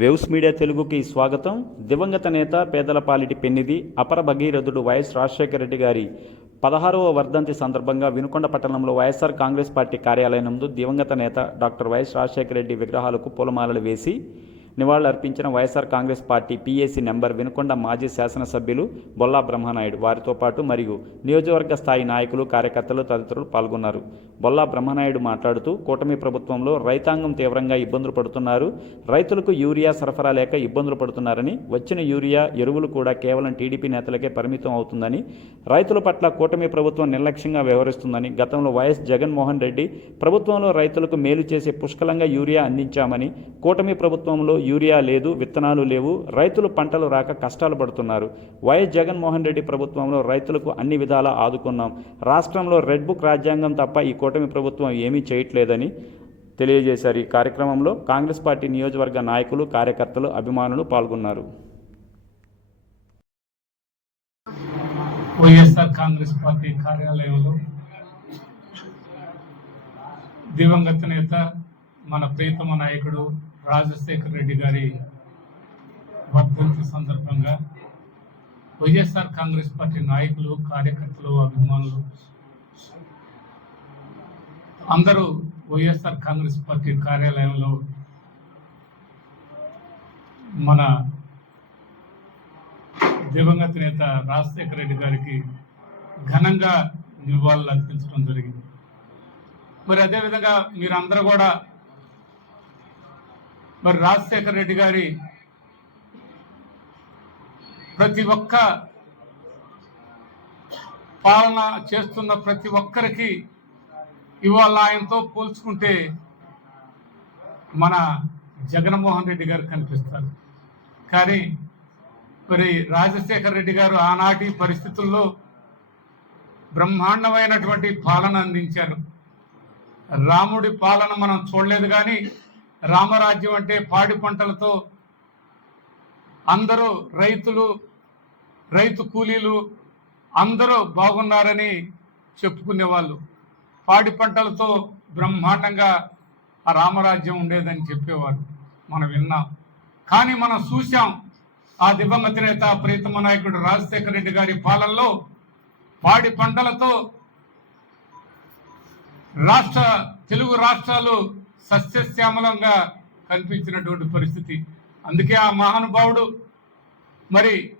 Waves media తెలుగుకి స్వాగతం. దివంగత నేత పేదలపాలిటి పెన్నిది అపర భగీరథుడు వైఎస్ రాజశేఖర రెడ్డి గారి పదహారవ వర్ధంతి సందర్భంగా వినుకొండ పట్టణంలో వైఎస్ఆర్ కాంగ్రెస్ పార్టీ కార్యాలయం నందు దివంగత నేత డాక్టర్ వైఎస్ రాజశేఖర రెడ్డి విగ్రహాలకు పూలమాలలు వేసి నివాళులర్పించిన YSR Congress party PAC member Vinukonda మాజీ శాసనసభ్యులు బొల్లా బ్రహ్మనాయుడు. వారితో పాటు మరియు నియోజకవర్గ స్థాయి నాయకులు కార్యకర్తలు తదితరులు పాల్గొన్నారు. బొల్లా బ్రహ్మనాయుడు మాట్లాడుతూ కూటమి ప్రభుత్వంలో రైతాంగం తీవ్రంగా ఇబ్బందులు పడుతున్నారు. రైతులకు యూరియా సరఫరా లేక ఇబ్బందులు పడుతున్నారని వచ్చిన యూరియా ఎరువులు కూడా కేవలం టీడీపీ నేతలకే పరిమితం అవుతుందని రైతుల పట్ల కూటమి ప్రభుత్వం నిర్లక్ష్యంగా వ్యవహరిస్తుందని గతంలో వైఎస్ జగన్మోహన్ రెడ్డి ప్రభుత్వంలో రైతులకు మేలు చేసే పుష్కలంగా యూరియా అందించామని కూటమి ప్రభుత్వంలో యూరియా లేదు విత్తనాలు లేవు రైతులు పంటలు రాక కష్టాలు పడుతున్నారు. వైఎస్ జగన్మోహన్ రెడ్డి ప్రభుత్వంలో రైతులకు అన్ని విధాలా ఆదుకున్నాం. రాష్ట్రంలో రెడ్ బుక్ రాజ్యాంగం తప్ప ఈ కూటమి ప్రభుత్వం ఏమీ చేయట్లేదని తెలియజేశారు. ఈ కార్యక్రమంలో కాంగ్రెస్ పార్టీ నియోజకవర్గ నాయకులు కార్యకర్తలు అభిమానులు పాల్గొన్నారు. వైఎస్ఆర్ కాంగ్రెస్ పార్టీ కార్యాలయంలో దివంగత నేత మన ప్రీతమ నాయకుడు రాజశేఖర్ రెడ్డి గారి వర్ధంతి సందర్భంగా వైఎస్ఆర్ కాంగ్రెస్ పార్టీ నాయకులు కార్యకర్తలు అభిమానులు అందరూ వైఎస్ఆర్ కాంగ్రెస్ పార్టీ కార్యాలయంలో మన దివంగత నేత రాజశేఖర రెడ్డి గారికి ఘనంగా నివాళులు అర్పించడం జరిగింది. మరి అదేవిధంగా మీరందరూ కూడా మరి రాజశేఖర రెడ్డి గారి ప్రతి ఒక్క పాలన చేస్తున్న ప్రతి ఒక్కరికి ఇవాళ ఆయనతో పోల్చుకుంటే మన జగన్మోహన్ రెడ్డి గారు కనిపిస్తారు. కానీ మరి రాజశేఖర రెడ్డి గారు ఆనాటి పరిస్థితుల్లో బ్రహ్మాండమైనటువంటి పాలన అందించారు. రాముడి పాలన మనం చూడలేదు కానీ రామరాజ్యం అంటే పాడి పంటలతో అందరూ రైతులు రైతు కూలీలు అందరూ బాగున్నారని చెప్పుకునేవాళ్ళు. పాడి పంటలతో బ్రహ్మాండంగా ఆ రామరాజ్యం ఉండేదని చెప్పేవారు. మనం విన్నాం. కానీ మనం చూశాం ఆ దివంగత నేత ప్రీతమ నాయకుడు రాజశేఖర రెడ్డి గారి పాలనలో పాడి పంటలతో రాష్ట్ర తెలుగు రాష్ట్రాలు సస్యశ్యామలంగా కనిపించినటువంటి పరిస్థితి. అందుకే ఆ మహానుభావుడు మరి